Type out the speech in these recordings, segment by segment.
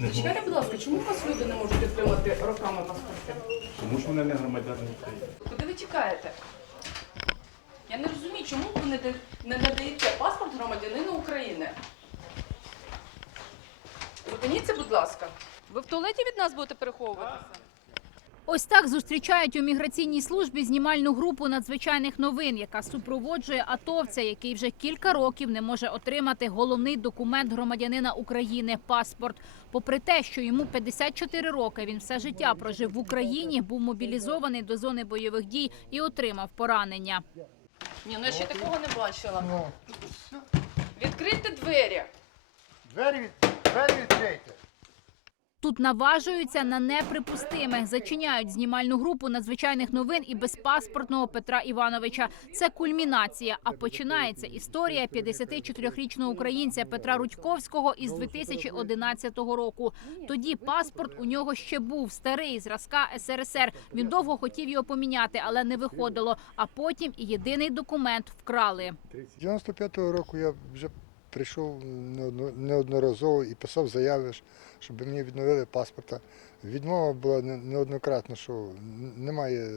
Зачекайте, будь ласка, чому вас люди не можуть отримати роками паспорти? Тому що вони не громадяни України. Куди ви тікаєте? Я не розумію, чому ви не, да- не надаєте паспорт громадянину України. Зупиніться, будь ласка. Ви в туалеті від нас будете переховуватися? Ось так зустрічають у міграційній службі знімальну групу надзвичайних новин, яка супроводжує атовця, який вже кілька років не може отримати головний документ громадянина України паспорт. Попри те, що йому 54 роки, він все життя прожив в Україні, був мобілізований до зони бойових дій і отримав поранення. Ні, ну я ще такого не бачила. Відкрийте двері. Двері, від- двері відкрийте. Тут наважуються на неприпустиме. Зачиняють знімальну групу надзвичайних новин і безпаспортного Петра Івановича. Це кульмінація. А починається історія 54-річного українця Петра Рудьковського із 2011 року. Тоді паспорт у нього ще був старий зразка СРСР. Він довго хотів його поміняти, але не виходило. А потім і єдиний документ вкрали. З 95-го року я вже прийшов неодноразово і писав заяви, щоб мені відновили паспорта. Відмова була неоднократно, що немає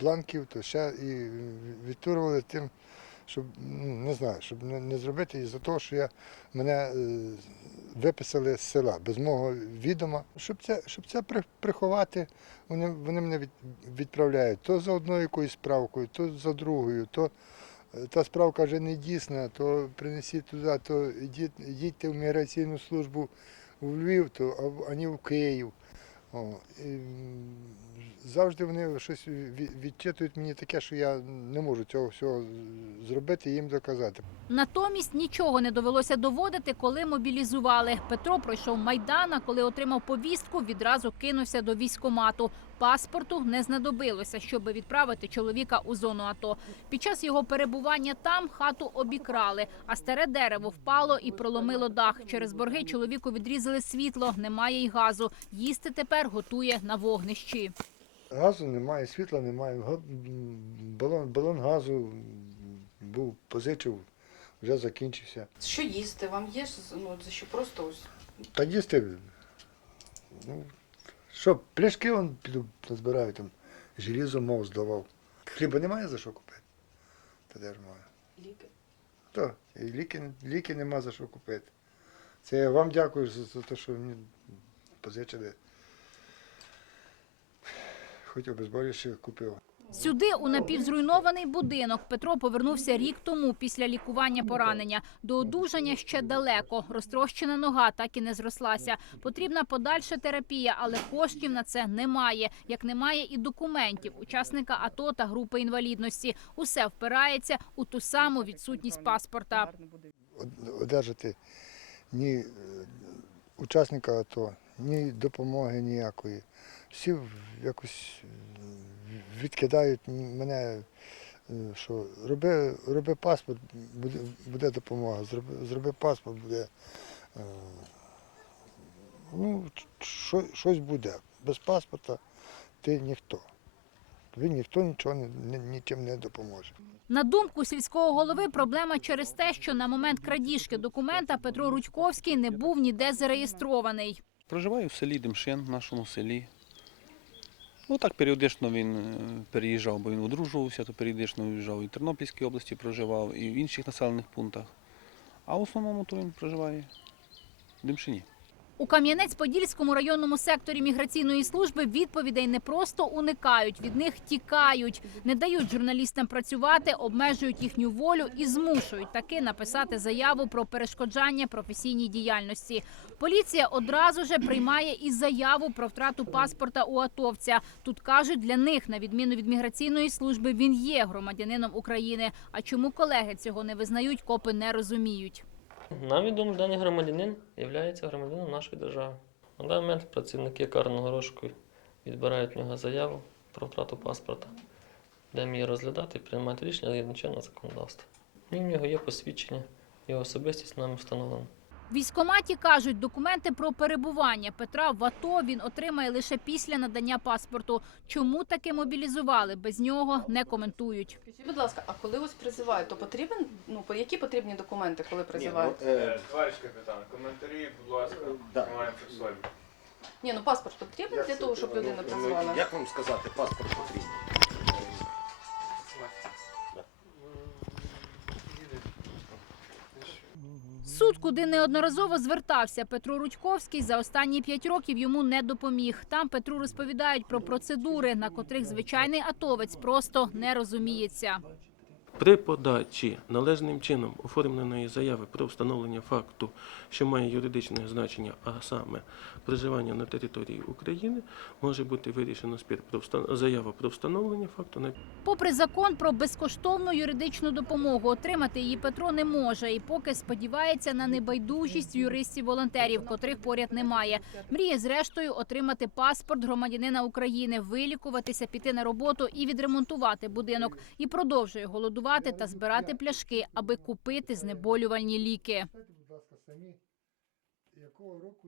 бланків, то ще і відтурювали тим, щоб ну, не знаю, щоб не, зробити із-за того, що я мене е, виписали з села без мого відома. Щоб це, щоб це приховати, вони, вони мене відправляють то за одною якоюсь справкою, то за другою, то та справка вже не дійсна, то принесіть туди, то їдьте в міграційну службу в Львів, то ані в Київ. О, і, завжди вони щось ві- відчитують мені таке, що я не можу цього всього зробити і їм доказати. Натомість нічого не довелося доводити, коли мобілізували. Петро пройшов майдана, коли отримав повістку, відразу кинувся до військомату. Паспорту не знадобилося, щоб відправити чоловіка у зону АТО. Під час його перебування там хату обікрали, а старе дерево впало і проломило дах. Через борги чоловіку відрізали світло, немає й газу. Їсти тепер готує на вогнищі. Газу немає, світла немає. Балон, балон газу був позичив, вже закінчився. Що їсти? Вам є ну, це що просто ось. Та їсти. Ну, що, пляшки он назбираю там, желізо мов здавав. Хліба немає за що купити. Та де ж маю? Ліки. То, і ліки, ліки нема за що купити. Це я вам дякую за, за те, що мені позичили. Хоч обезболюще купив. Сюди у напівзруйнований будинок Петро повернувся рік тому після лікування поранення. До одужання ще далеко. Розтрощена нога так і не зрослася. Потрібна подальша терапія, але коштів на це немає. Як немає і документів учасника АТО та групи інвалідності. Усе впирається у ту саму відсутність паспорта. Од- одержати ні е, учасника АТО, ні допомоги ніякої. Всі якось е, відкидають мене, е, що роби, роби паспорт, буде, буде допомога, зроби, зроби паспорт, буде. е, Ну, що, щось буде. Без паспорта ти ніхто. Тобі ніхто нічого нічим не допоможе. На думку сільського голови, проблема через те, що на момент крадіжки документа Петро Рудьковський не був ніде зареєстрований. Проживаю в селі Демшин, в нашому селі. Ну так періодично він е, переїжджав, бо він одружувався, то періодично виїжджав і в Тернопільській області проживав, і в інших населених пунктах. А в основному то він проживає в Демшині. У Кам'янець-Подільському районному секторі міграційної служби відповідей не просто уникають, від них тікають, не дають журналістам працювати, обмежують їхню волю і змушують таки написати заяву про перешкоджання професійній діяльності. Поліція одразу же приймає і заяву про втрату паспорта у атовця. Тут кажуть, для них, на відміну від міграційної служби, він є громадянином України. А чому колеги цього не визнають, копи не розуміють. Нам відомо, що даний громадянин є громадянином нашої держави. На даний момент працівники карного розшуку відбирають в нього заяву про втрату паспорта, де її розглядати і приймати рішення згідно чинного законодавства. І в нього є посвідчення, його особистість нами встановлена. В військкоматі кажуть, документи про перебування Петра в АТО він отримає лише після надання паспорту. Чому таки мобілізували? Без нього не коментують. Скажіть, будь ласка, а коли вас призивають, то потрібен, ну, по- які потрібні документи, коли призивають? Е, Товариш капітан, коментарі, будь ласка, Да. тримаємо при собі. Ні, ну паспорт потрібен для того, щоб людина працювала. Як вам сказати, паспорт потрібен? Куди неодноразово звертався Петро Рудьковський, за останні п'ять років йому не допоміг. Там Петру розповідають про процедури, на котрих звичайний атовець просто не розуміється. При подачі належним чином оформленої заяви про встановлення факту, що має юридичне значення, а саме проживання на території України, може бути вирішено спір про заява про встановлення факту Попри закон про безкоштовну юридичну допомогу, отримати її Петро не може і поки сподівається на небайдужість юристів-волонтерів, котрих поряд немає. Мріє зрештою отримати паспорт громадянина України, вилікуватися, піти на роботу і відремонтувати будинок. І продовжує голодувати та збирати пляшки, аби купити знеболювальні ліки.